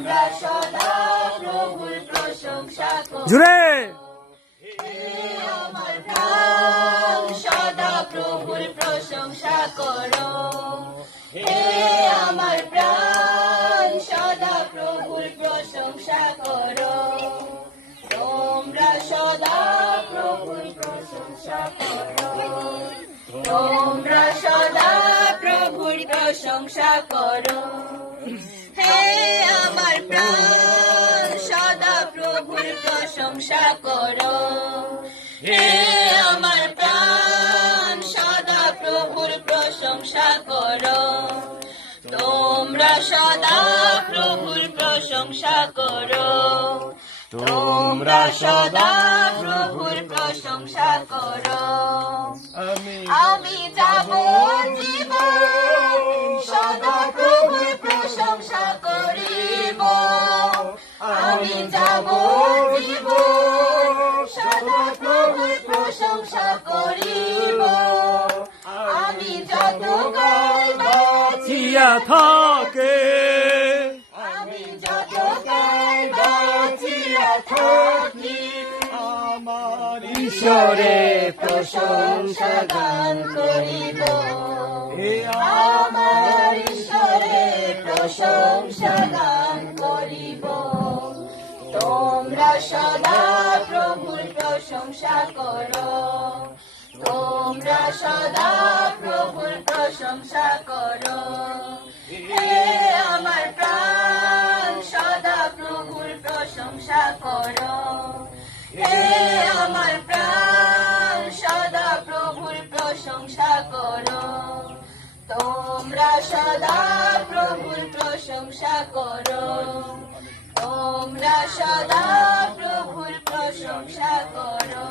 তোমরা সদা প্রভুর প্রশংসা করো। জুড়ে হে আমার প্রাণ সদা প্রভুর প্রশংসা করো। হে আমার প্রাণ সদা প্রভুর প্রশংসা করো। তোমরা সদা প্রভুর প্রশংসা করো। তোমরা সদা প্রভুর প্রশংসা করো। হে আমার প্রাণ সদা প্রভুর প্রশংসা করো। হে আমার প্রাণ সদা প্রভুর প্রশংসা করো। তোমরা সদা প্রভুর প্রশংসা করো। তোমরা সদা প্রভুর প্রশংসা করো। আমি যাব জীবন সদা প্রভুর প্রশংসা করিব। আমি যাব জীবন সদা প্রভুর প্রশংসা করিব। আমি যত কাল চিয়া থাকে আমি যত কাল বাঁচিয়া থাকি আমার ঈশ্বরে প্রশংসা গান করিব। আমার ঈশ্বরে প্রশংসা গান করিব। তোমরা সদা প্রভুর প্রশংসা করো। তোমরা সদা প্রভুর প্রশংসা করো। হে আমার প্রাণ সদা প্রভুর প্রশংসা করো। হে আমার প্রাণ সদা প্রভুর প্রশংসা করো। তোমরা সদা প্রভুর প্রশংসা করো। তোমরা সদা প্রভুর প্রশংসা করো।